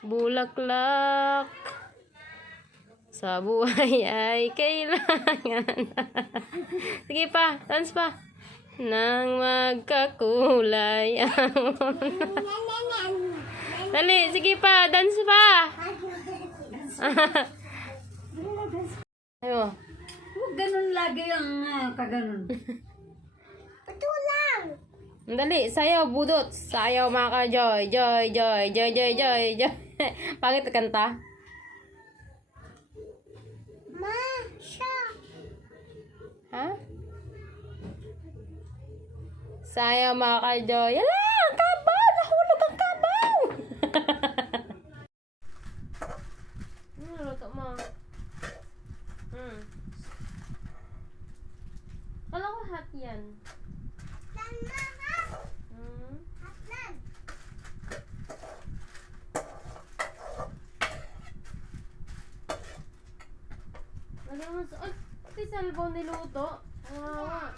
Bulaklak sa buhay ay kailangan. Sige pa, dance pa. Nang magkakulay ang dali, sige pa, dance pa. Ayo. Huwag ganun lagi ang kaganon. Ito lang. Dali, sayaw, budot. Sayaw mga ka-joy. Joy, joy, joy, joy, joy, joy. Pangit na kanta. Ma, siya. Ha? Sayaw mga ka-joy. Yala, ang kabaw! Nahulog ang kabaw! Ano luto mo? Kala ko hot yan. Lagyan mo sa... Ay! Ito yung cellphone niluto. Kawawa.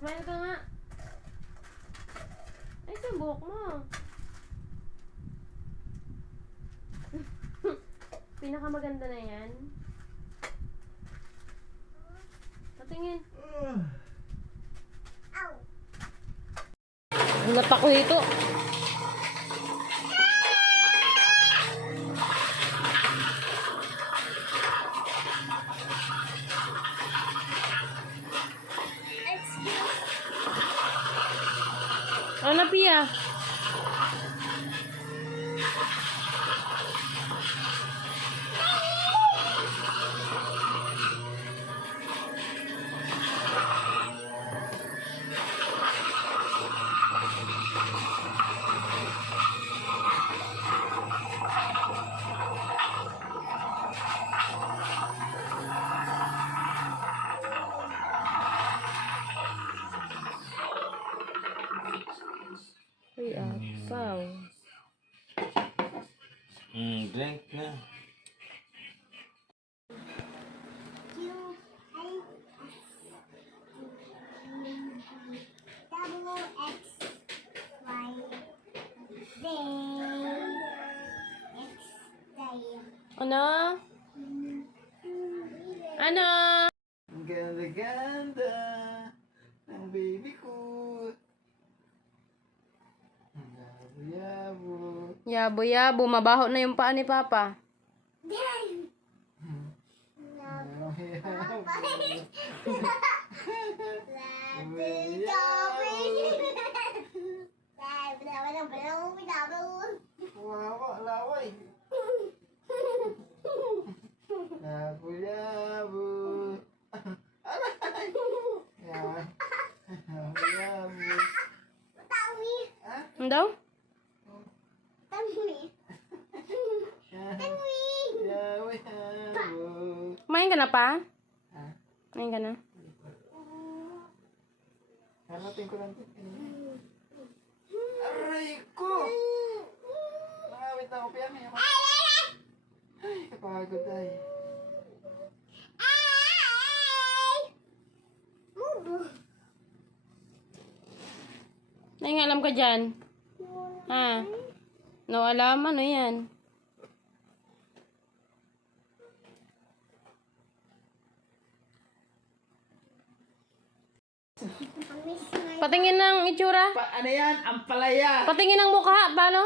Smile ka nga. Ay, ito yung buhok mo. Pinakamaganda na yan. Patingin. Ulat ako ito. Ano, Pia? Ay, apaw. Drink na. Ano? Ano? Ang ganda-ganda ng baby ko. Yabo-yabo. Yabo-yabo, mabaho na yung paa ni Papa. Wawa, laway. Yabo-yabo. Aray! Yabo-yabo. Ano daw? Yabo-yabo. Kumain ka na pa? Ha? Kumain ka na? Hanatin ko lang. Aray ko! Nakawit na ako pa yan. Ay, kapagod ay. Nay, alam ka dyan? Ha? No, alam. Ano yan? Patingin ng itsura. Ano yan? Ampalaya! Patingin ng mukha. Paano?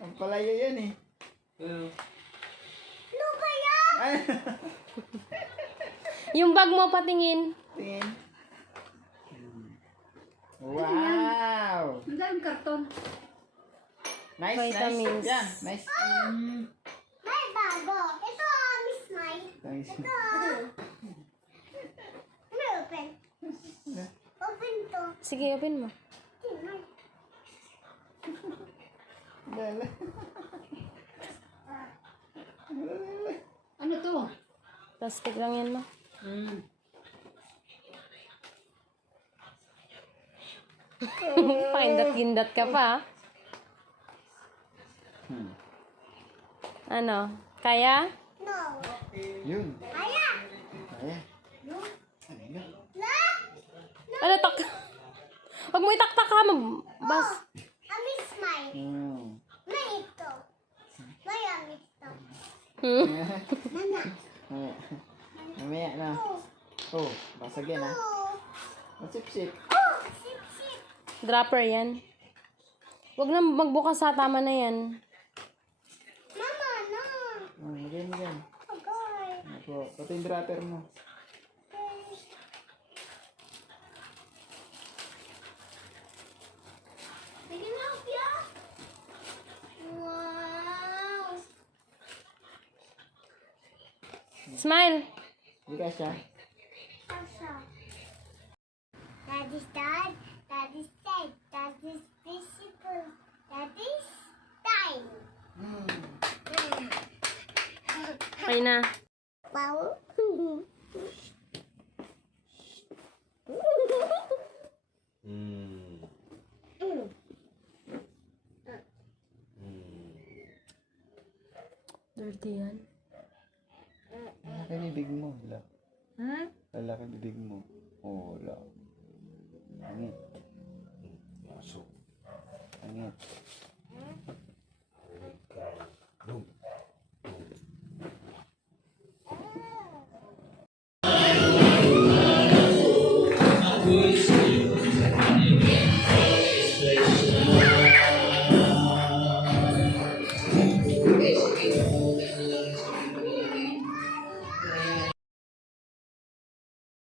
Ampalaya yan eh. Ano ba yan? Ay, Yung bag mo, patingin. tingin. Wow! Ang daming karton. Nice, Vitamins. nice. Yan, nice. May bago. Ito, Miss Mai. Nice. Ito. May open. Open to. Sige, open mo. Lala. Ano to? Plastic lang yan, ma. Paindat-gindat ka pa. Ano? Kaya? No. Yun. Kaya. Kaya. Ano yun? La. Ano, tak? Huwag mo itaktak ka. Bas. May. Hmm. May ito. Mayami ito. Mama. Mamaya na. Oh. Oh, basag yan ha. Oh. Masip-sip. Oh. Sip, sip. Dropper yan. Huwag na magbukas ha. Tama na yan. Mama, no. Oh, lagay mo dyan. Okay. Ako, pati yung dropper mo. Bigyan mo ako, Pia. Wow. Smile. Hindi ka siya. Sasa. Daddy's dad. Daddy's dad. Daddy's visible. Daddy's time. Ay na. Wow. Dirty yan. Lalaki bibig mo. Wala. Lalaki bibig mo. Oh, wala. Angit. Angit.